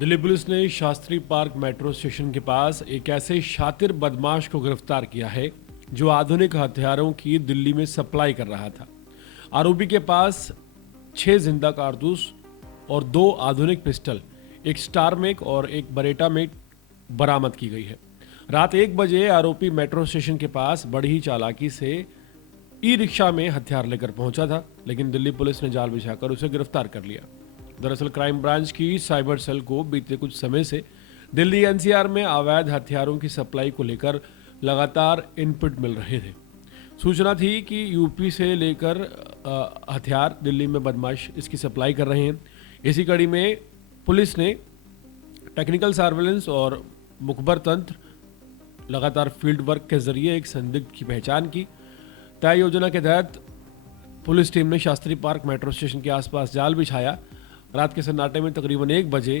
Delhi police ने Shastri park metro station के पास एक ऐसे शातिर बदमाश को गिरफ्तार किया है जो आधुनिक हथियारों की दिल्ली में सप्लाई कर रहा था। आरोपी के पास 6 जिंदा कारतूस और 2 आधुनिक पिस्टल, एक स्टार मेक और एक बरेटा मेक बरामद की गई है। रात 1 बजे आरोपी मेट्रो स्टेशन के पास बड़ी ही चालाकी से ई रिक्शा में हथियार लेकर पहुंचा था, लेकिन दिल्ली पुलिस ने जाल बिछाकर उसे गिरफ्तार कर लिया। दरअसल क्राइम ब्रांच की साइबर सेल को बीते कुछ समय से दिल्ली एनसीआर में अवैध हथियारों की सप्लाई को लेकर लगातार इनपुट मिल रहे थे। सूचना थी कि यूपी से लेकर हथियार दिल्ली में बदमाश इसकी सप्लाई कर रहे हैं। इसी कड़ी में पुलिस ने टेक्निकल सर्वेलेंस और मुखबर तंत्र लगातार फील्ड वर्क के जरिए एक संदिग्ध की पहचान की। तय योजना के तहत पुलिस टीम ने शास्त्री पार्क मेट्रो स्टेशन के आसपास जाल बिछाया। रात के सन्नाटे में तकरीबन 1 बजे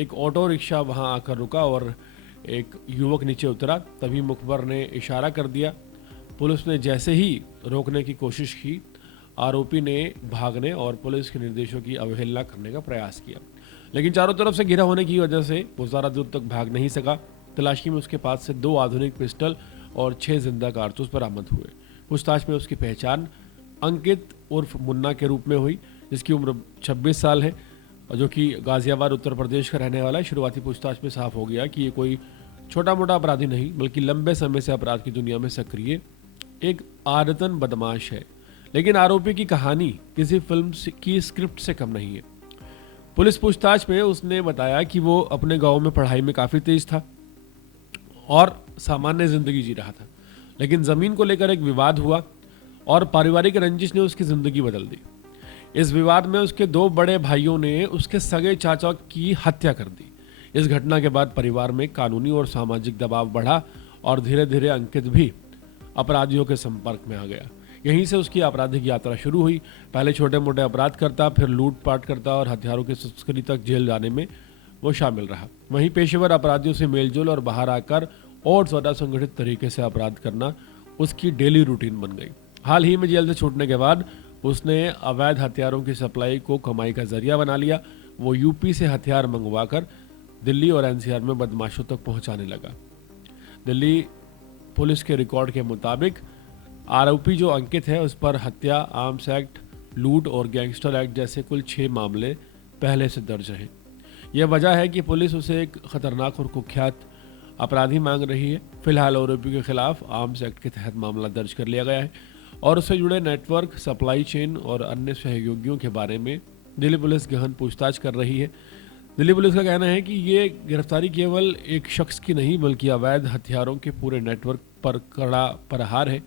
एक ऑटो रिक्शा वहां आकर रुका और एक युवक नीचे उतरा। तभी मुखबर ने इशारा कर दिया। पुलिस ने जैसे ही रोकने की कोशिश की, आरोपी ने भागने और पुलिस के निर्देशों की अवहेलना करने का प्रयास किया, लेकिन चारों तरफ से घिरा होने की वजह से वो ज़्यादा दूर तक भाग नहीं सका। तलाशी में उसके पास से 2 आधुनिक पिस्टल और 6 जिंदा कारतूस बरामद हुए। पूछताछ में उसकी पहचान अंकित उर्फ मुन्ना के रूप में हुई, जिसकी उम्र 26 साल है और जो कि गाजियाबाद उत्तर प्रदेश का रहने वाला है। शुरुआती पूछताछ में साफ हो गया कि ये कोई छोटा मोटा अपराधी नहीं, बल्कि लंबे समय से अपराध की दुनिया में सक्रिय एक आदतन बदमाश है। लेकिन आरोपी की कहानी किसी फिल्म की स्क्रिप्ट से कम नहीं है। पुलिस पूछताछ में उसने बताया कि वो अपने गांव में पढ़ाई में काफ़ी तेज था और सामान्य जिंदगी जी रहा था, लेकिन ज़मीन को लेकर एक विवाद हुआ और पारिवारिक रंजिश ने उसकी ज़िंदगी बदल दी। इस विवाद में उसके 2 बड़े भाइयों ने उसके सगे चाचा की हत्या कर दी। इस घटना के बाद परिवार में कानूनी और सामाजिक दबाव बढ़ा और धीरे धीरे अंकित भी अपराधियों के संपर्क में आ गया। यहीं से उसकी आपराधिक यात्रा शुरू हुई। पहले छोटे मोटे अपराध करता, फिर लूटपाट करता और हथियारों की तस्करी तक जेल जाने में वो शामिल रहा। वहीं पेशेवर अपराधियों से मेलजोल और बाहर आकर और ज़्यादा संगठित तरीके से अपराध करना उसकी डेली रूटीन बन गई। हाल ही में जेल से छूटने के बाद उसने अवैध हथियारों की सप्लाई को कमाई का जरिया बना लिया। वो यूपी से हथियार मंगवाकर दिल्ली और एनसीआर में बदमाशों तक पहुंचाने लगा। दिल्ली पुलिस के रिकॉर्ड के मुताबिक आरोपी जो अंकित है, उस पर हत्या, आर्म्स एक्ट, लूट और गैंगस्टर एक्ट जैसे कुल 6 मामले पहले से दर्ज हैं। यह वजह है कि पुलिस उसे एक खतरनाक और कुख्यात अपराधी मांग रही है। फिलहाल आरोपी के खिलाफ आर्म्स एक्ट के तहत मामला दर्ज कर लिया गया है और उससे जुड़े नेटवर्क, सप्लाई चेन और अन्य सहयोगियों के बारे में दिल्ली पुलिस गहन पूछताछ कर रही है। दिल्ली पुलिस का कहना है कि ये गिरफ्तारी केवल एक शख्स की नहीं, बल्कि अवैध हथियारों के पूरे नेटवर्क पर कड़ा प्रहार है।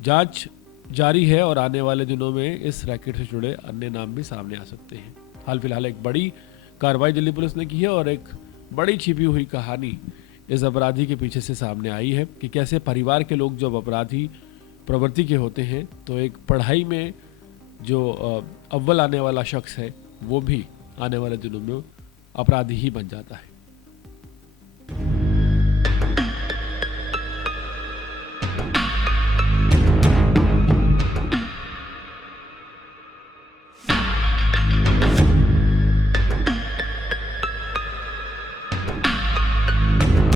जांच जारी है और आने वाले दिनों में इस रैकेट से जुड़े अन्य नाम भी सामने आ सकते हैं। हाल फिलहाल एक बड़ी कार्रवाई दिल्ली पुलिस ने की है और एक बड़ी छिपी हुई कहानी इस अपराधी के पीछे से सामने आई है कि कैसे परिवार के लोग जब अपराधी प्रवृत्ति के होते हैं तो एक पढ़ाई में जो अव्वल आने वाला शख्स है वो भी आने वाले दिनों में अपराधी ही बन जाता है।